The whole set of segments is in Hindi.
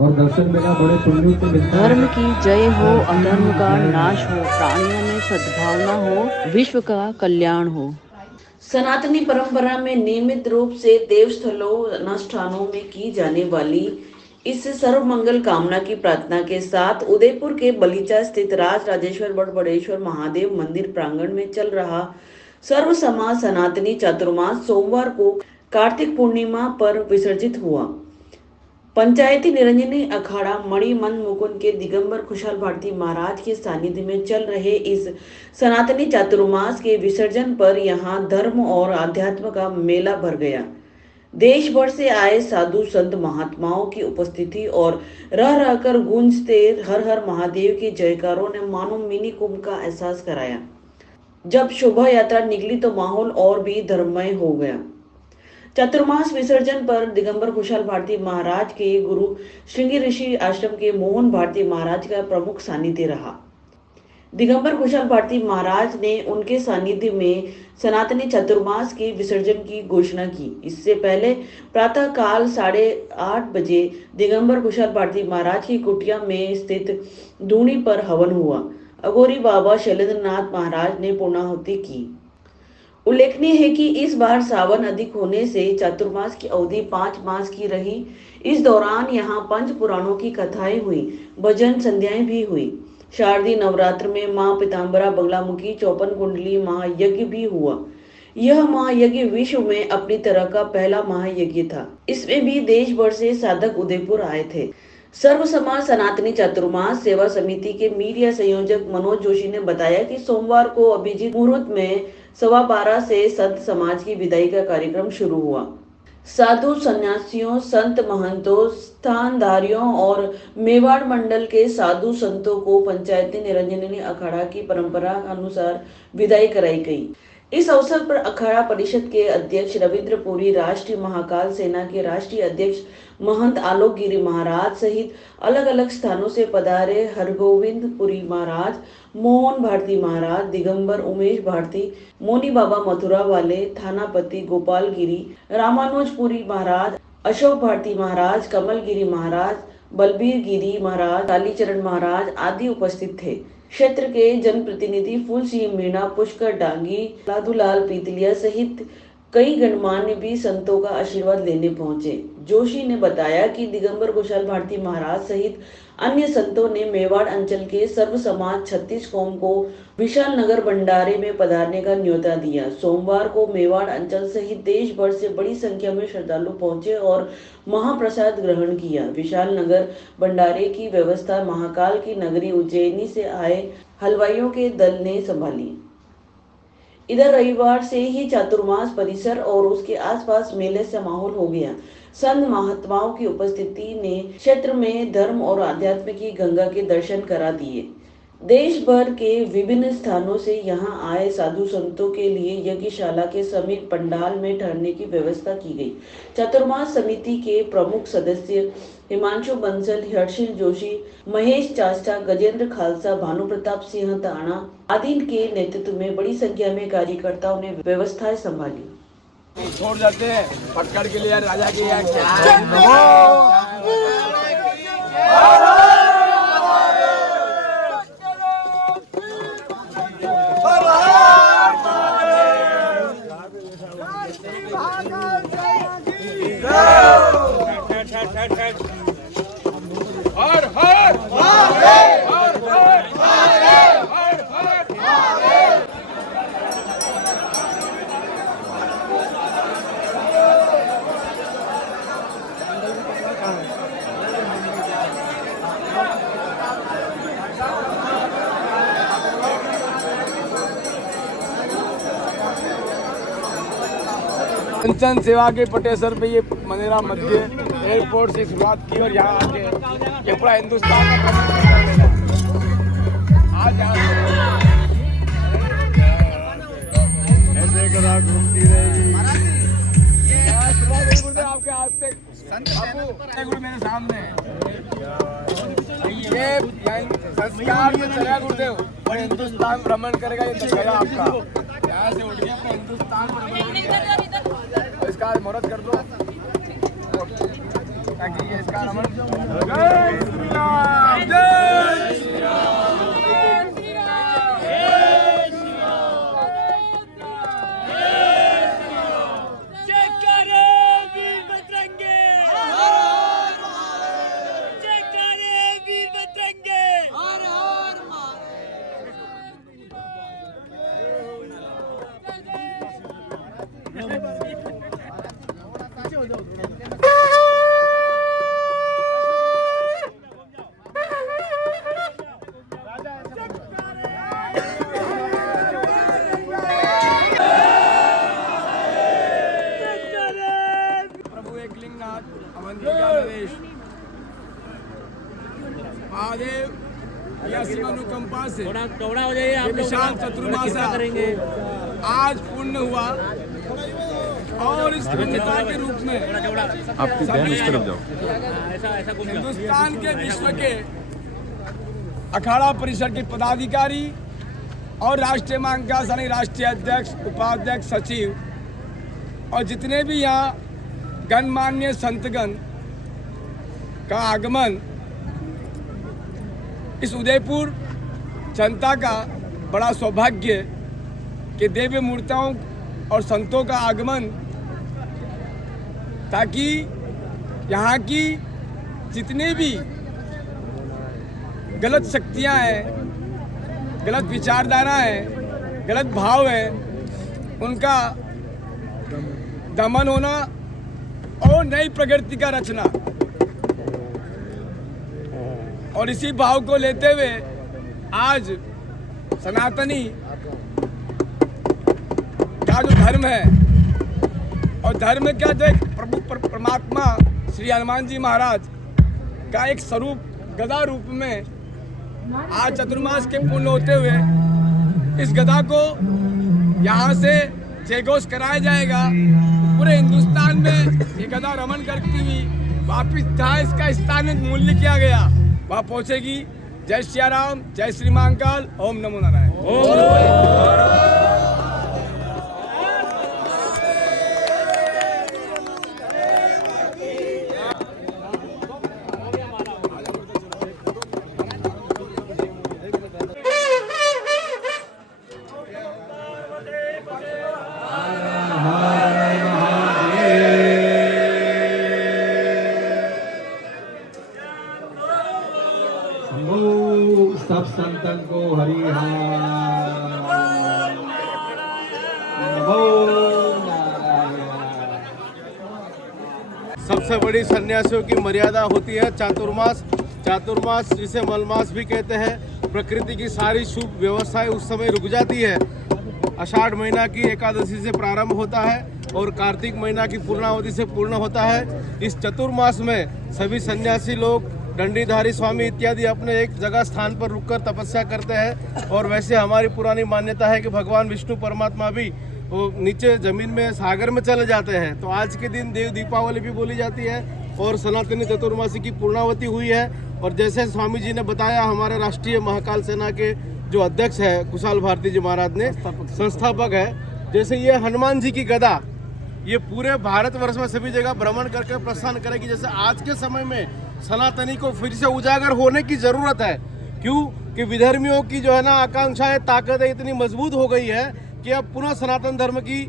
और दर्शन बिना बड़े पुण्यों को मिलता है। धर्म की जय हो, अधर्म का नाश हो, प्राणियों में सद्भावना हो, विश्व का कल्याण हो। सनातनी परंपरा में नियमित रूप से देवस्थलों अनुष्ठानों में की जाने वाली इस सर्व मंगल कामना की प्रार्थना के साथ उदयपुर के बलीचा स्थित राज राजेश्वर बड़बड़ेश्वर महादेव मंदिर प्रांगण में चल रहा सर्व समाज सनातनी चातुर्मास सोमवार को कार्तिक पूर्णिमा पर विसर्जित हुआ। पंचायती निरंजनी अखाड़ा मणिमन मुकुंद के दिगंबर खुशहाल भारती महाराज के सानिध्य में चल रहे इस सनातनी चातुर्मास के विसर्जन पर यहाँ धर्म और अध्यात्म का मेला भर गया। देश भर से आए साधु संत महात्माओं की उपस्थिति और रह रहकर गूंजते हर हर महादेव के जयकारों ने मानो मिनी कुंभ का एहसास कराया। जब शोभा यात्रा निकली तो माहौल और भी धर्ममय हो गया। चातुर्मास विसर्जन पर दिगंबर खुशहाल भारती महाराज के गुरु श्रृंगी ऋषि आश्रम के मोहन भारती महाराज का प्रमुख सानिध्य रहा। दिगंबर खुशहाल भारती महाराज ने उनके सानिध्य में सनातनी चातुर्मास के विसर्जन की घोषणा की। इससे पहले प्रातः काल 8:30 बजे दिगंबर खुशहाल भारती महाराज की कुटिया में स्थित धूनी पर हवन हुआ। अघोरी बाबा शैलेंद्रनाथ महाराज ने पूर्णाहुति की। उल्लेखनीय है कि इस बार सावन अधिक होने से चातुर्मास की अवधि 5 मास की रही। इस दौरान यहाँ पंच पुराणों की कथाएं हुई, भजन संध्याएं भी हुई। शारदीय नवरात्र में मां पीताम्बरा बगलामुखी 54 कुंडली महायज्ञ भी हुआ। यह महायज्ञ विश्व में अपनी तरह का पहला महायज्ञ था। इसमें भी देश भर से साधक उदयपुर आए थे। सर्व समाज सनातनी चातुर्मास सेवा समिति के मीडिया संयोजक मनोज जोशी ने बताया कि सोमवार को अभिजीत मुहूर्त में 12:15 से संत समाज की विदाई का कार्यक्रम शुरू हुआ। साधु सन्यासियों, संत महंतों, स्थानधारियों और मेवाड़ मंडल के साधु संतों को पंचायती निरंजनी अखाड़ा की परंपरा अनुसार विदाई कराई गई। इस अवसर पर अखाड़ा परिषद के अध्यक्ष रविंद्र पुरी, राष्ट्रीय महाकाल सेना के राष्ट्रीय अध्यक्ष महंत आलोक गिरी महाराज सहित अलग अलग स्थानों से पधारे हरगोविंद पुरी महाराज, मोहन भारती महाराज, दिगंबर उमेश भारती, मोनी बाबा मथुरा वाले, थानापति गोपाल गिरी, रामानुज पुरी महाराज, अशोक भारती महाराज, कमल गिरी महाराज, बलबीर गिरी महाराज, कालीचरण महाराज आदि उपस्थित थे। क्षेत्र के जनप्रतिनिधि फूल सिंह मीणा, पुष्कर डांगी, लादूलाल पीतलिया सहित कई गणमान्य भी संतों का आशीर्वाद लेने पहुंचे। जोशी ने बताया कि दिगंबर खुशहाल भारती महाराज सहित अन्य संतों ने मेवाड़ अंचल के सर्व समाज 36 कौम को विशाल नगर भंडारे में पधारने का न्योता दिया। सोमवार को मेवाड़ अंचल सहित देश भर से बड़ी संख्या में श्रद्धालु पहुंचे और महाप्रसाद ग्रहण किया। विशाल नगर भंडारे की व्यवस्था महाकाल की नगरी उज्जैनी से आए हलवाइयों के दल ने संभाली। इधर रविवार से ही चातुर्मास परिसर और उसके आसपास मेले से माहौल हो गया। संत महात्माओं की उपस्थिति ने क्षेत्र में धर्म और अध्यात्म की गंगा के दर्शन करा दिए। देश भर के विभिन्न स्थानों से यहां आए साधु संतों के लिए यज्ञशाला के समीप पंडाल में ठहरने की व्यवस्था की गई। चातुर्मास समिति के प्रमुख सदस्य हिमांशु बंसल, हर्षिल जोशी, महेश चास्टा, गजेंद्र खालसा, भानु प्रताप सिंह ताना आदि के नेतृत्व में बड़ी संख्या में कार्यकर्ताओं ने व्यवस्थाएं संभाली। छोड़ जाते हैं पटकड़ के लिए राजा के हर हर कंचन सेवा के पटेसर पे ये मनेरा मध्य एयरपोर्ट से शुरुआत की और यहाँ आके ये पूरा हिंदुस्तान का आज ऐसे करा घूमती रहेगी आपके हाथ से गुरु मेरे सामने ये संस्कार में चला गुरुदेव और हिंदुस्तान भ्रमण करेगा ये दशहरा आपका यहाँ से उठ के अपने हिंदुस्तान इसका मुहूर्त कर दो। ताकि ये इसका रमन जय श्री राम जय श्री राम जय श्री राम जय श्री राम जयकारे वीर बजरंगी हर हर महादेव जयकारे वीर बजरंगी हर हर प्रभु एकलिंगनाथ अवंतिका नरेश महादेव या अनुकंपा से थोड़ा चौड़ा हो जाइए आप लोग विशाल चतुर्मासा करेंगे आज पूर्ण हुआ और इस पुण्यता के रूप में आपकी बहन इस तरफ जाओ। ऐसा ऐसा घूम जाओ। हिंदुस्तान के विश्व के अखाड़ा परिषद के पदाधिकारी और राष्ट्रीय महाकाश यानी राष्ट्रीय अध्यक्ष उपाध्यक्ष सचिव और जितने भी यहाँ गणमान्य संतगण का आगमन इस उदयपुर जनता का बड़ा सौभाग्य कि दिव्य मूर्तियों और संतों का आगमन ताकि यहाँ की जितनी भी गलत शक्तियाँ हैं, गलत विचारधारा हैं, गलत भाव हैं, उनका दमन होना और नई प्रगति का रचना। और इसी भाव को लेते हुए आज सनातनी का जो धर्म है और धर्म क्या जो एक प्रभु परमात्मा श्री हनुमान जी महाराज का एक स्वरूप गदा रूप में आज चतुर्मास के पूर्ण होते हुए इस गदा को यहाँ से जयघोष कराया जाएगा। पूरे हिंदुस्तान में ये गदा रमन करती हुई वापिस जहाँ इसका स्थानिक मूल्य किया गया वहाँ पहुँचेगी। जय श्री राम जय श्री महाकाल ओम नमो नारायण। सब संतन को हरि सबसे बड़ी सन्यासियों की मर्यादा होती है चातुर्मास। चातुर्मास जिसे मलमास भी कहते हैं। प्रकृति की सारी शुभ व्यवस्थाएं उस समय रुक जाती है। आषाढ़ महीना की एकादशी से प्रारंभ होता है और कार्तिक महीना की पूर्णावधि से पूर्ण होता है। इस चतुर्मास में सभी सन्यासी लोग, दंडीधारी स्वामी इत्यादि अपने एक जगह स्थान पर रुककर तपस्या करते हैं। और वैसे हमारी पुरानी मान्यता है कि भगवान विष्णु परमात्मा भी वो नीचे जमीन में सागर में चले जाते हैं। तो आज के दिन देव दीपावली भी बोली जाती है और सनातनी चतुर्मासी की पूर्णावती हुई है। और जैसे स्वामी जी ने बताया, हमारे राष्ट्रीय महाकाल सेना के जो अध्यक्ष है कुशाल भारती जी महाराज ने, संस्थापक है, जैसे ये हनुमान जी की गदा ये पूरे भारतवर्ष में सभी जगह भ्रमण करके प्रस्थान करेगी। जैसे आज के समय में सनातनी को फिर से उजागर होने की जरूरत है। क्यों कि विधर्मियों की जो है ना आकांक्षाएं, ताकतें इतनी मजबूत हो गई है कि अब पुनः सनातन धर्म की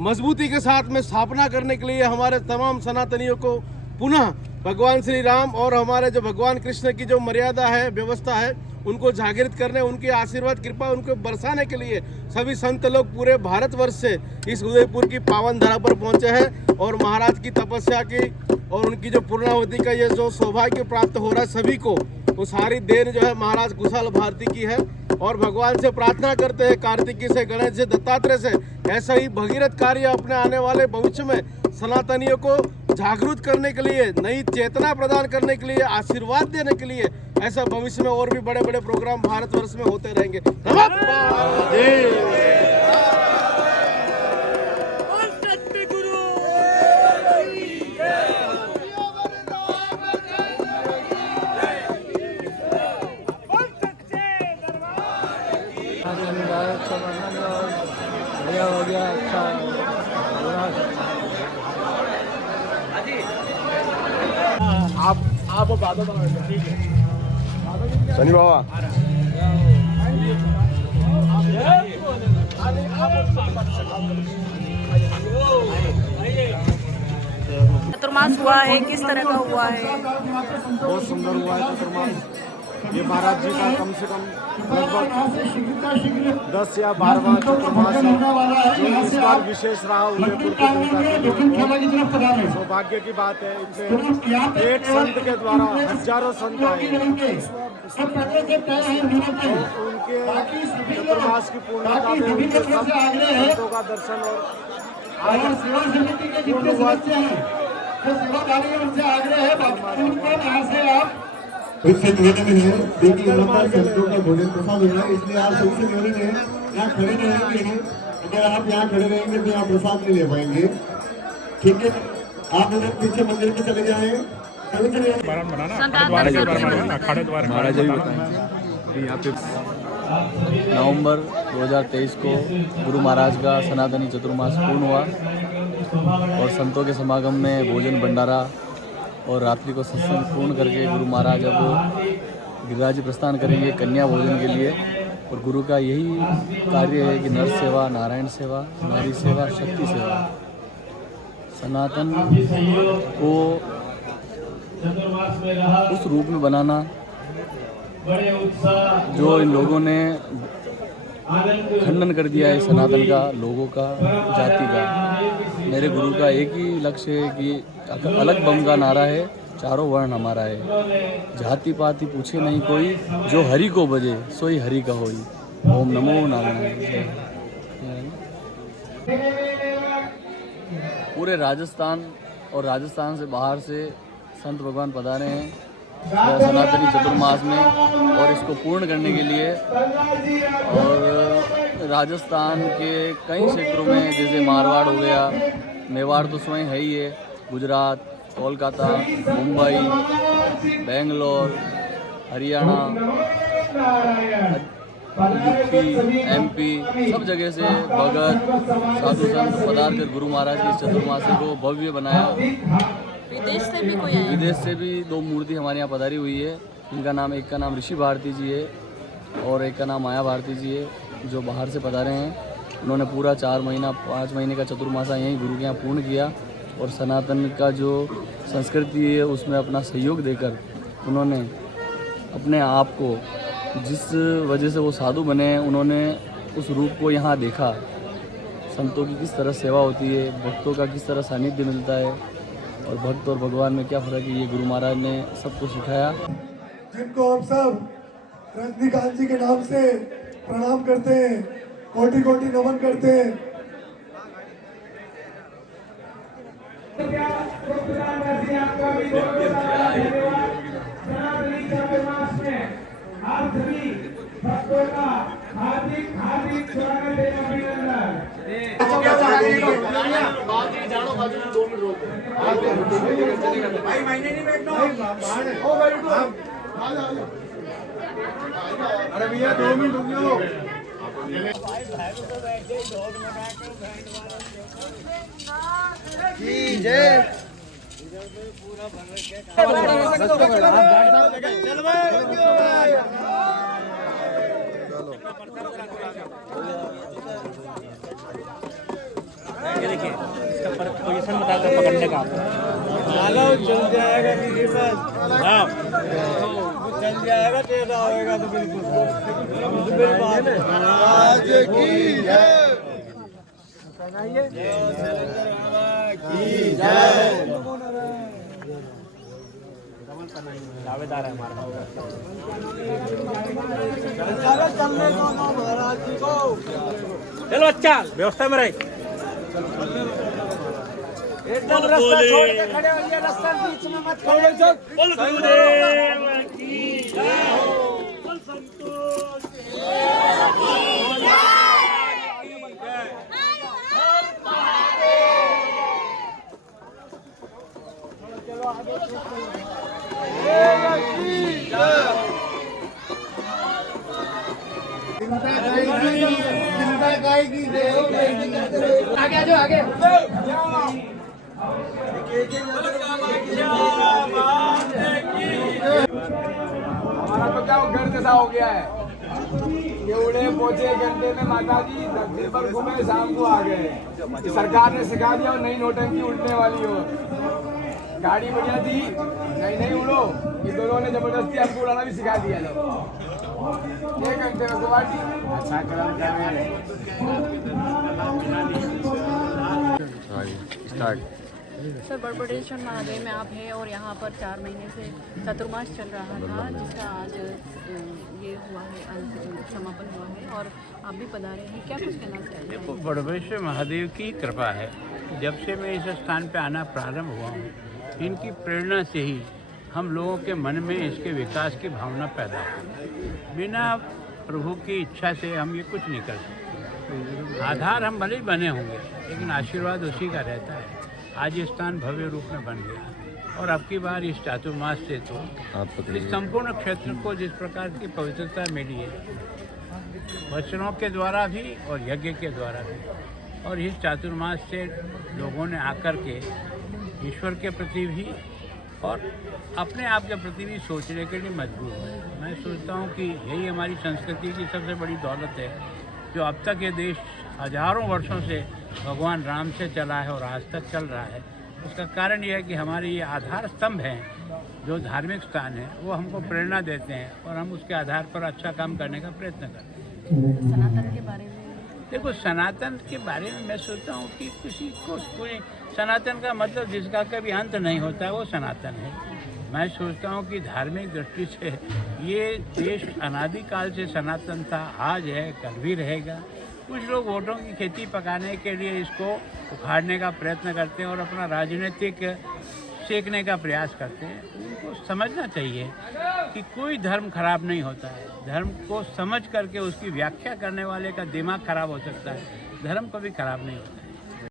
मजबूती के साथ में स्थापना करने के लिए हमारे तमाम सनातनियों को पुनः भगवान श्री राम और हमारे जो भगवान कृष्ण की जो मर्यादा है, व्यवस्था है, उनको जागृत करने, उनके आशीर्वाद कृपा उनको बरसाने के लिए सभी संत लोग पूरे भारतवर्ष से इस उदयपुर की पावन धरा पर पहुंचे हैं। और महाराज की तपस्या की और उनकी जो पूर्णावधि का ये जो सौभाग्य प्राप्त हो रहा है सभी को, वो सारी देन जो है महाराज कुशाल भारती की है। और भगवान से प्रार्थना करते हैं, कार्तिकी से, गणेश से, दत्तात्रेय से, ऐसा ही भगीरथ कार्य अपने आने वाले भविष्य में सनातनियों को जागरूक करने के लिए, नई चेतना प्रदान करने के लिए, आशीर्वाद देने के लिए, ऐसा भविष्य में और भी बड़े बड़े प्रोग्राम भारतवर्ष में होते रहेंगे। बढ़िया हो गया, अच्छा। आप वो बातों का ठीक है शनि बाबा चतुर्मास हुआ है, किस तरह का हुआ है? बहुत सुंदर हुआ है चतुर्मास। ये महाराज जी का कम से कम लगभग 10 या 12वां चतुर्मास है, जो इस बार विशेष रहा उदयपुर की जनता के लिए। सौभाग्य की बात है, इनसे एक संत के द्वारा हजारों संत आए, तो उनके चतुर्मास की पूर्णता में उनके सब संतों का दर्शन और पूर्ण हुआ। उससे निवेदन है, देखिए यहाँ पर संतों का भोजन प्रसाद होना है, इसलिए आप सबसे निवेदन है यहाँ खड़े नहीं रहेंगे। अगर आप यहाँ खड़े रहेंगे तो यहाँ प्रसाद नहीं ले पाएंगे, ठीक है? आप उधर पीछे मंदिर में चले जाएं। महाराज जी बताएंगे। अभी यहाँ पे नवंबर 2023 को गुरु महाराज का सनातनी चतुर्मास पूर्ण हुआ और संतों के समागम में भोजन भंडारा और रात्रि को सत्संग पूर्ण करके गुरु महाराज अब गिरिराज प्रस्थान करेंगे कन्या भोजन के लिए। और गुरु का यही कार्य है कि नर सेवा, नारायण सेवा, नारी सेवा, शक्ति सेवा। सनातन को उस रूप में बनाना जो इन लोगों ने खंडन कर दिया है सनातन का, लोगों का, जाति का। मेरे गुरु का एक ही लक्ष्य है कि अलग बम का नारा है, चारों वर्ण हमारा है, जाति पाति पूछे नहीं कोई, जो हरि को बजे सोई हरि का होई। ओम नमो नारायण। पूरे राजस्थान और राजस्थान से बाहर से संत भगवान पधारे हैं सनातनी चतुर्मास में और इसको पूर्ण करने के लिए। और राजस्थान के कई क्षेत्रों में जैसे मारवाड़ हो गया, मेवाड़ तो स्वयं है ही है, गुजरात, कोलकाता, मुंबई, बेंगलोर, हरियाणा, यूपी, एमपी, सब जगह से भगत साधु संत पधार कर गुरु महाराज की चतुर्मासी को भव्य बनाया। विदेश से भी कोई आया? विदेश से भी 2 मूर्ति हमारे यहाँ पधारी हुई है। इनका नाम, एक का नाम ऋषि भारती जी है और एक का नाम माया भारती जी है, जो बाहर से पधारे हैं। उन्होंने पूरा 4 महीना 5 महीने का चतुर्मासा यहीं गुरु के यहाँ पूर्ण किया और सनातन का जो संस्कृति है उसमें अपना सहयोग देकर उन्होंने अपने आप को, जिस वजह से वो साधु बने, उन्होंने उस रूप को यहाँ देखा। संतों की किस तरह सेवा होती है, भक्तों का किस तरह सानिध्य मिलता है और भक्त और भगवान में क्या फ़र्क है, ये गुरु महाराज ने सबको सिखाया। जिनको हम सब रजनीकांत जी के नाम से प्रणाम करते हैं, कोटि कोटि नमन करते हैं। आप सभी भक्तों का हार्दिक हार्दिक स्वागत है, अभिनंदन। भाई महीने नहीं बैठना, अरे भैया 2 मिनट रुक जाओ। जय देखिए इसका पोजीशन बताकर पकड़ने का चल जाएगा किसी पर, चल जाएगा, टेढ़ा होएगा तो बिल्कुल दावेदार है हमारा। चलो अच्छा व्यवस्था में रहे, एकदम रास्ता छोड़ के खड़े होइए, रास्ता बीच में मत खड़े हो। बोल गुरुदेव की जय, बोल संतोष की जय। आगे आ जाओ, आगे। जैसा हो गया है। ये उड़े पहुंचे घंटे में माता जी, दिन भर घूमे, शाम को आ गए। सरकार ने सिखा दिया और नई नोटंकी उड़ने वाली हो। गाड़ी बढ़िया थी, नहीं उड़ो, ये दोनों ने जबरदस्ती हमको उड़ाना भी सिखा दिया। एक घंटे में गुवाहाटी अच्छा काम कर रहे हैं। सर, बड़बड़ेश्वर महादेव में आप हैं और यहाँ पर 4 महीने से चतुर्मास चल रहा था, जिसका आज ये हुआ है, आज समापन हुआ है और आप भी पधारे हैं, क्या कुछ कहना चाहिए? देखो, बड़बड़ेश्वर महादेव की कृपा है। जब से मैं इस स्थान पे आना प्रारंभ हुआ हूँ, इनकी प्रेरणा से ही हम लोगों के मन में इसके विकास की भावना पैदा हुई। बिना प्रभु की इच्छा से हम ये कुछ नहीं कर सकते। आधार हम भले ही बने होंगे, लेकिन आशीर्वाद उसी का रहता है। आज ये स्थान भव्य रूप में बन गया और अब की बार इस चातुर्मास से तो इस संपूर्ण क्षेत्र को जिस प्रकार की पवित्रता मिली है, वचनों के द्वारा भी और यज्ञ के द्वारा भी, और इस चातुर्मास से लोगों ने आकर के ईश्वर के प्रति भी और अपने आप के प्रति भी सोचने के लिए मजबूर है। मैं सोचता हूँ कि यही हमारी संस्कृति की सबसे बड़ी दौलत है, जो अब तक ये देश हजारों वर्षों से भगवान राम से चला है और आज तक चल रहा है। उसका कारण यह है कि हमारे ये आधार स्तंभ हैं, जो धार्मिक स्थान है, वो हमको प्रेरणा देते हैं और हम उसके आधार पर अच्छा काम करने का प्रयत्न करते हैं। सनातन के बारे में देखो, सनातन के बारे में मैं सोचता हूँ कि किसी को कोई सनातन का मतलब जिसका कभी अंत नहीं होता है, वो सनातन है। मैं सोचता हूँ कि धार्मिक दृष्टि से ये देश अनादिकाल से सनातन था, आज है, कल भी रहेगा। कुछ लोग वोटों की खेती पकाने के लिए इसको उखाड़ने का प्रयत्न करते हैं और अपना राजनीतिक सेकने का प्रयास करते हैं। उनको समझना चाहिए कि कोई धर्म खराब नहीं होता है। धर्म को समझ करके उसकी व्याख्या करने वाले का दिमाग खराब हो सकता है, धर्म कभी खराब नहीं होता है।